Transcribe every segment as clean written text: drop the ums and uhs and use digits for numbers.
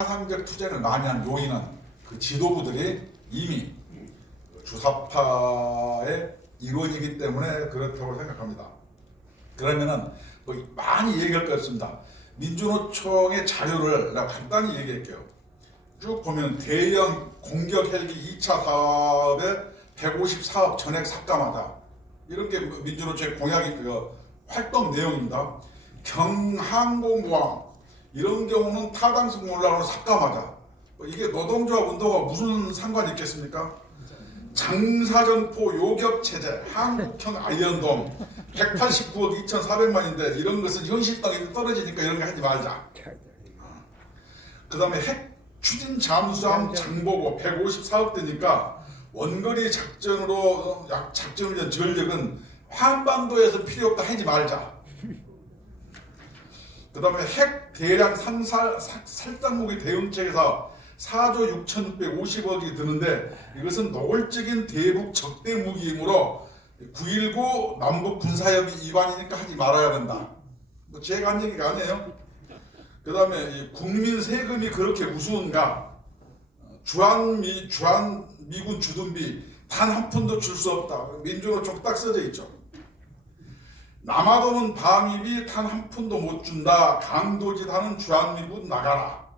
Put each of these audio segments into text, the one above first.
사상적 투쟁을 많이 한 요인은 그 지도부들이 이미 주사파의 일원이기 때문에 그렇다고 생각합니다. 그러면은 뭐 많이 얘기할 거 없습니다. 민주노총의 자료를 내가 간단히 얘기할게요. 쭉 보면 대형 공격 헬기 2차 사업에 154억 전액 삭감하다. 이런 게 민주노총의 공약이 활동 내용입니다. 경항공모함 이런 경우는 타당성 올라가는 삭감하자. 이게 노동조합 운동과 무슨 상관이 있겠습니까? 장사정포 요격체제 한국형 아이언돔 189억 2,400만인데 이런 것은 현실성이 떨어지니까 이런 거 하지 말자. 그 다음에 핵 추진 잠수함 장보고 154억 되니까 원거리 작전으로 작전훈련 전력은 한반도에서 필요 없다 하지 말자. 그 다음에 핵 대량 살상무기 대응책에서 4조 6,650억이 드는데 이것은 노골적인 대북 적대 무기이므로 9.19 남북 군사협의 위반이니까 하지 말아야 된다. 뭐 제가 한 얘기가 아니에요. 그 다음에 국민 세금이 그렇게 우스운가? 주한미군 주둔비 단 한 푼도 줄 수 없다. 민주노총 딱 써져 있죠. 남아도는 방위비 단 한 푼도 못 준다. 강도짓 하는 주한미군 나가라.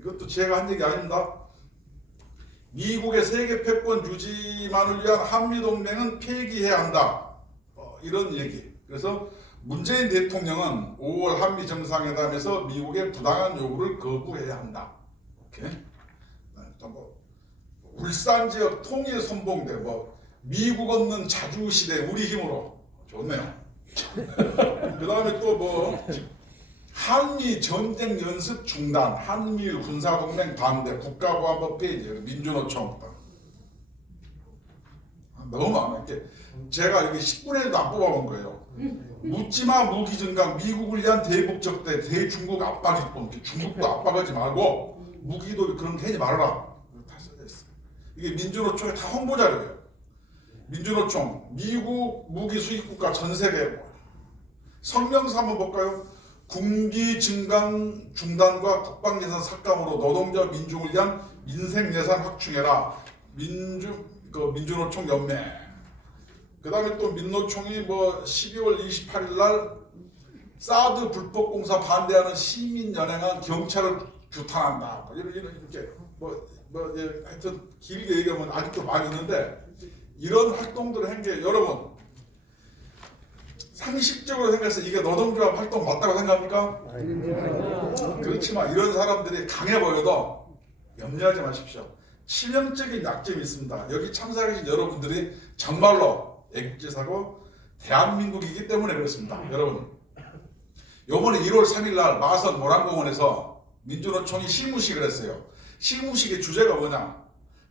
이것도 제가 한 얘기 아닙니다. 미국의 세계 패권 유지만을 위한 한미동맹은 폐기해야 한다. 이런 얘기. 그래서 문재인 대통령은 5월 한미 정상회담에서 미국의 부당한 요구를 거부해야 한다. 이렇게. 또 울산 지역 통일 선봉대 미국 없는 자주시대 우리 힘으로 좋네요. 그 다음에 또 한미 전쟁 연습 중단, 한미일 군사동맹 반대, 국가보안법 페이지, 민주노총. 너무 많아. 제가 여기 10분의 1도 안 뽑아본 거예요. 묻지마 무기증강, 미국을 위한 대북적대, 대중국 압박입법, 중국도 압박하지 말고 무기도 그런 거 하지 말아라. 다 써져 있어. 이게 민주노총의 다 홍보 자료예요. 민주노총, 미국 무기 수입국가 전 세계 성명서 한번 볼까요? 군기 증강 중단과 국방예산 삭감으로 노동자 민중을 위한 민생예산 확충해라. 민주노총 연맹. 그 다음에 또 민노총이 12월 28일 날 사드 불법공사 반대하는 시민연행한 경찰을 규탄한다. 이렇게 하여튼 길게 얘기하면 아직도 많이 있는데 이런 활동들을 한 게 여러분 상식적으로 생각해서 이게 노동조합 활동 맞다고 생각합니까? 그렇지만 이런 사람들이 강해 보여도 염려하지 마십시오. 치명적인 약점이 있습니다. 여기 참석하신 여러분들이 정말로 애국지사고 대한민국이기 때문에 그렇습니다. 여러분 요번에 1월 3일 날 마산 모란공원에서 민주노총이 시무식을 했어요. 시무식의 주제가 뭐냐?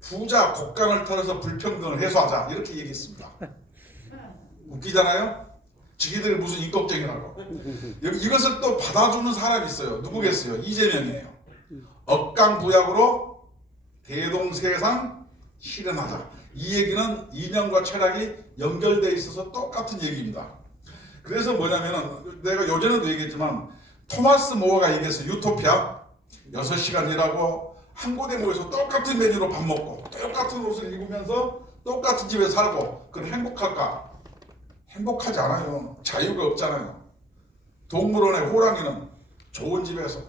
부자 곡간을 털어서 불평등을 해소하자 이렇게 얘기했습니다. 웃기잖아요? 지기들이 무슨 인격쟁이라고. 이것을 또 받아주는 사람이 있어요. 누구겠어요? 이재명이에요. 억강부약으로 대동세상 실현하자. 이 얘기는 이념과 철학이 연결되어 있어서 똑같은 얘기입니다. 그래서 뭐냐면은 내가 요전에도 얘기했지만 토마스 모어가 얘기했어요. 유토피아 6시간 일하고 한 곳에 모여서 똑같은 메뉴로 밥 먹고 똑같은 옷을 입으면서 똑같은 집에 살고 그건 행복할까? 행복하지 않아요. 자유가 없잖아요. 동물원의 호랑이는 좋은 집에서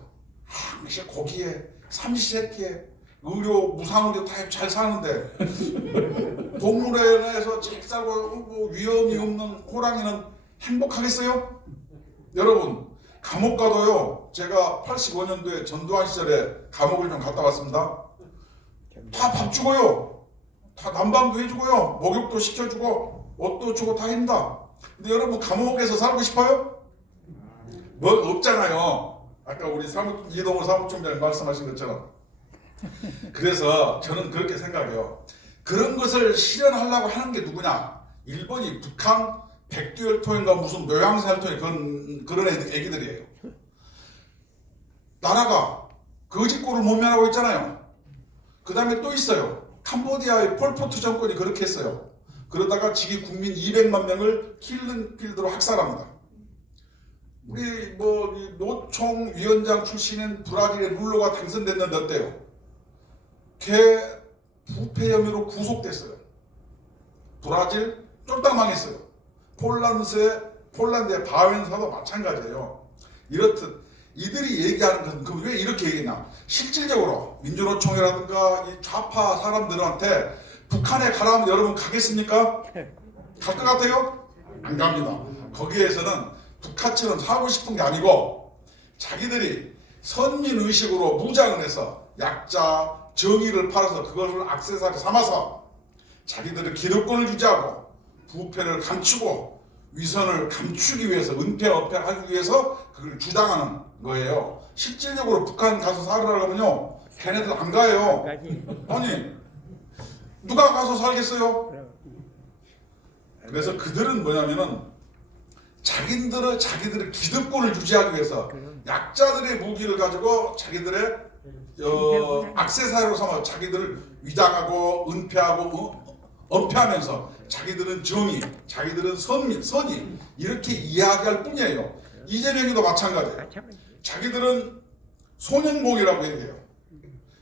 항시 고기에 삼시세끼에 의료, 무상의료 다 잘 사는데 동물원에서 잘 살고 위험이 없는 호랑이는 행복하겠어요? 여러분 감옥 가도요. 제가 85년도에 전두환 시절에 감옥을 좀 갔다 왔습니다. 다 밥 주고요. 다 난방도 해주고요. 목욕도 시켜주고 옷도 주고 다 합니다. 근데 여러분 감옥에서 살고 싶어요? 뭐 없잖아요. 아까 우리 이동호 사무총장님 말씀하신 것처럼. 그래서 저는 그렇게 생각해요. 그런 것을 실현하려고 하는 게 누구냐? 일본이 북한 백두혈통인가 무슨 묘양살통이 그런 애기들이에요. 나라가 거짓골을 모면하고 있잖아요. 그 다음에 또 있어요. 캄보디아의 폴포트 정권이 그렇게 했어요. 그러다가 지기 국민 200만 명을 킬링필드로 학살합니다. 우리 이 노총 위원장 출신인 브라질의 룰로가 당선됐는데 어때요? 걔 부패 혐의로 구속됐어요. 브라질 쫄딱 망했어요. 폴란드의 바웬사도 마찬가지예요. 이렇듯 이들이 얘기하는 것은 그럼 왜 이렇게 얘기냐? 실질적으로 민주노총이라든가 이 좌파 사람들한테 북한에 가라면 여러분 가겠습니까? 갈 것 같아요? 안 갑니다. 거기에서는 북한처럼 하고 싶은 게 아니고 자기들이 선민의식으로 무장을 해서 약자, 정의를 팔아서 그것을 액세서리 삼아서 자기들의 기득권을 유지하고 부패를 감추고 위선을 감추기 위해서 은폐하기 위해서 그걸 주장하는 거예요. 실질적으로 북한 가서 살으라고 하면요 걔네들 안 가요. 아니 누가 가서 살겠어요? 그래서 그들은 뭐냐면은 자기들의 기득권을 유지하기 위해서 약자들의 무기를 가지고 자기들의 액세서리로 삼아 자기들을 위장하고 은폐하고 은폐하면서 자기들은 정의, 자기들은 선의 이렇게 이야기할 뿐이에요. 이재명이도 마찬가지예요. 자기들은 소년공이라고 얘기해요.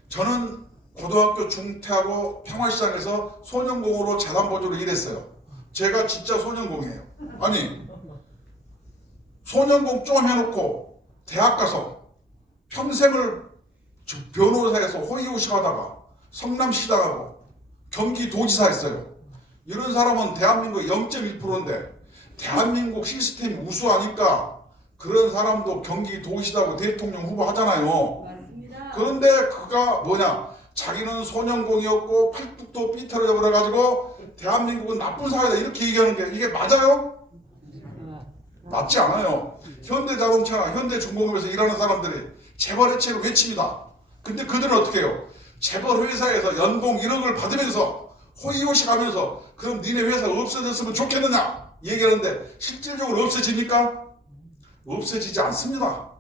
저는 고등학교 중퇴하고 평화시장에서 소년공으로 재단보조로 일했어요. 제가 진짜 소년공이에요. 아니 소년공 좀 해놓고 대학 가서 평생을 변호사에서 호의호식하다가 성남시장하고 경기도지사 했어요. 이런 사람은 대한민국 0.1%인데 대한민국 시스템이 우수하니까 그런 사람도 경기도지사하고 대통령 후보 하잖아요. 맞습니다. 그런데 그가 뭐냐? 자기는 소년공이었고 팔뚝도 삐뚤어져 버려가지고 대한민국은 나쁜 사회다 이렇게 얘기하는 게 이게 맞아요? 맞지 않아요. 현대자동차나 현대중공업에서 일하는 사람들이 재벌 해체를 외칩니다. 근데 그들은 어떻게 해요? 재벌 회사에서 연봉 1억을 받으면서 호의호식 하면서 그럼 니네 회사 없어졌으면 좋겠느냐 얘기하는데 실질적으로 없어집니까? 없어지지 않습니다.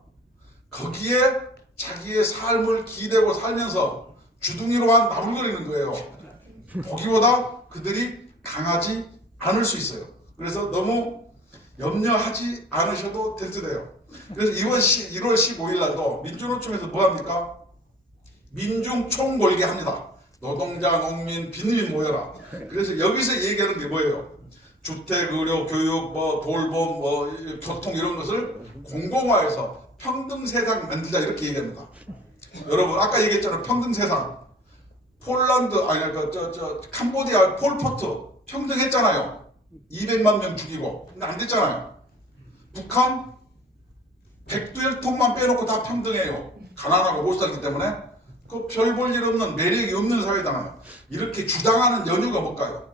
거기에 자기의 삶을 기대고 살면서 주둥이로만 나불거리는 거예요. 보기보다 그들이 강하지 않을 수 있어요. 그래서 너무 염려하지 않으셔도 됐어요. 그래서 이번 1월 15일 날도 민주노총에서 뭐합니까? 민중총궐기 합니다. 노동자, 농민, 빈민 모여라. 그래서 여기서 얘기하는 게 뭐예요? 주택, 의료, 교육, 돌봄, 교통 이런 것을 공공화해서 평등 세상 만들자 이렇게 얘기합니다. 여러분 아까 얘기했잖아요. 평등 세상. 폴란드 캄보디아 폴포트 평등했잖아요. 200만 명 죽이고. 근데 안 됐잖아요. 북한 백두혈통만 빼놓고 다 평등해요. 가난하고 못 살기 때문에 그 별 볼 일 없는 매력이 없는 사회잖아요. 이렇게 주장하는 연유가 뭘까요?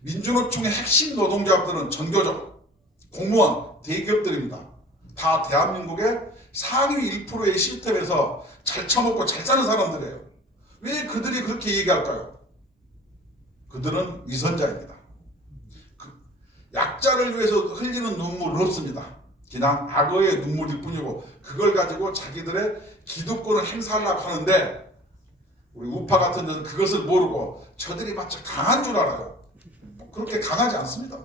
민주노총의 핵심 노동자들은 전교적, 공무원, 대기업들입니다. 다 대한민국의 상위 1%의 시스템에서 잘 처먹고 잘 사는 사람들이에요. 왜 그들이 그렇게 얘기할까요? 그들은 위선자입니다. 약자를 위해서 흘리는 눈물은 없습니다. 그냥 악어의 눈물일 뿐이고 그걸 가지고 자기들의 기득권을 행사하려고 하는데 우리 우파 같은 데는 그것을 모르고 저들이 마치 강한 줄 알아요. 그렇게 강하지 않습니다.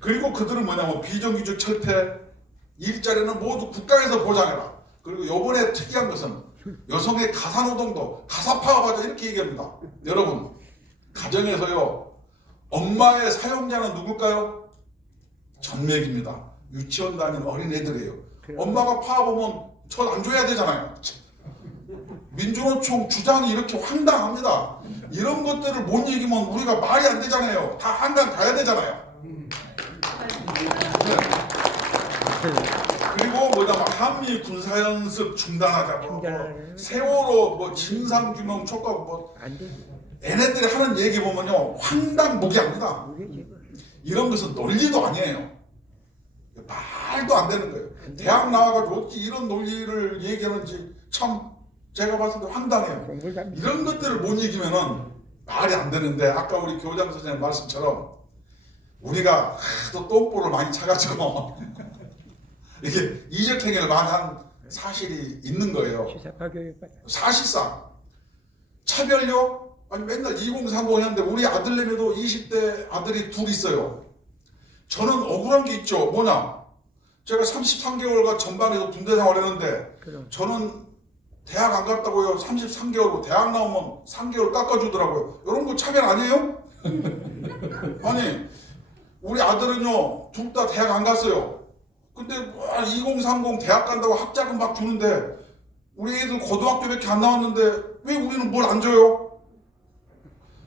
그리고 그들은 뭐냐면 비정규직 철폐, 일자리는 모두 국가에서 보장해라. 그리고 이번에 특이한 것은 여성의 가사노동도 가사파업하자 이렇게 얘기합니다. 여러분 가정에서요 엄마의 사용자는 누굴까요? 전맥입니다. 유치원 다니는 어린애들이에요. 엄마가 파업하면 저 안 줘야 되잖아요. 민주노총 주장이 이렇게 황당합니다. 이런 것들을 못 이기면 우리가 말이 안 되잖아요. 다 한강 가야 되잖아요. 그리고 뭐냐면 한미 군사연습 중단하자, 세월호 진상규명 촉구하고 얘네들이 하는 얘기 보면요 황당무계합니다. 이런 것은 논리도 아니에요. 말도 안 되는 거예요. 대학 나와가지고 어찌 이런 논리를 얘기하는지 참 제가 봤을 때 황당해요. 이런 것들을 못 이기면은 말이 안 되는데 아까 우리 교장 선생님 말씀처럼 우리가 하도 똥볼을 많이 차가지고 이게 이적행위를 많이 한 사실이 있는 거예요. 사실상 차별요? 아니 맨날 2030 했는데 우리 아들내미도 20대 아들이 둘 있어요. 저는 억울한 게 있죠. 뭐냐? 제가 33개월간 전반에서 군대 생활했는데 저는 대학 안 갔다고요. 33개월고 대학 나오면 3개월 깎아주더라고요. 이런 거 차별 아니에요? 아니 우리 아들은요 둘 다 대학 안 갔어요. 근데 2030 대학 간다고 학자금 막 주는데 우리 애들 고등학교밖에 안 나왔는데 왜 우리는 뭘 안 줘요?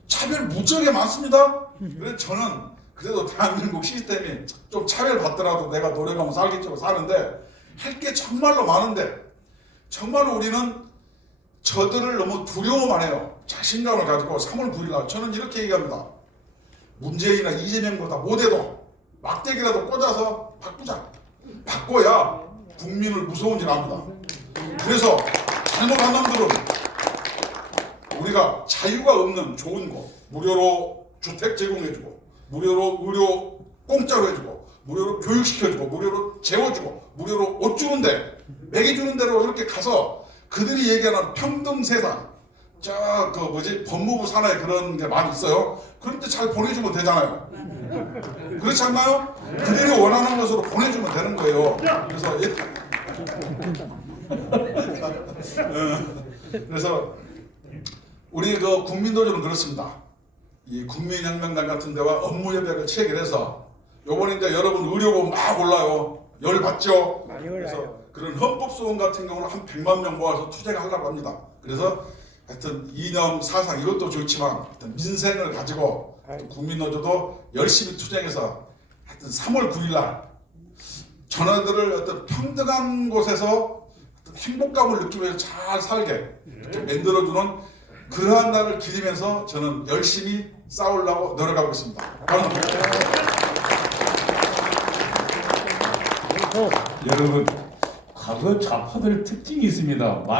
차별 무지하게 많습니다. 그래서 저는 그래도 대한민국 시스템이 좀 차별받더라도 내가 노력하면 살겠죠. 사는데 할 게 정말로 많은데 정말로 우리는 저들을 너무 두려워만 해요. 자신감을 가지고 3월 9일날 저는 이렇게 얘기합니다. 문재인이나 이재명보다 못해도 막대기라도 꽂아서 바꾸자. 바꿔야 국민을 무서운 줄 압니다. 그래서 잘못한 놈들은 우리가 자유가 없는 좋은 곳 무료로 주택 제공해주고 무료로 의료 공짜로 해주고 무료로 교육시켜주고 무료로 재워주고 무료로 옷 주는데 먹여주는 대로 이렇게 가서 그들이 얘기하는 평등 세상 법무부 산하에 그런 게 많이 있어요. 그런데 잘 보내주면 되잖아요. 그렇지 않나요? 그들이 원하는 것으로 보내주면 되는 거예요. 그래서 우리 그 국민노조는 그렇습니다. 이 국민혁명당 같은 데와 업무협약을 체결해서 요번에 이제 여러분 의료보험 막 올라요. 열 받죠? 그래서 그런 헌법소원 같은 경우는 한 100만 명 모아서 투쟁하려고 합니다. 그래서 하여튼 이념 사상 이것도 좋지만 하여튼 민생을 가지고 국민노조도 열심히 투쟁해서 하여튼 3월 9일날 전원들을 어떤 평등한 곳에서 어떤 행복감을 느끼면서 잘 살게 이렇게 만들어주는 그러한 날을 기리면서 저는 열심히 싸우려고 노력하고 있습니다. 여러분, 과거 좌파들 특징이 있습니다.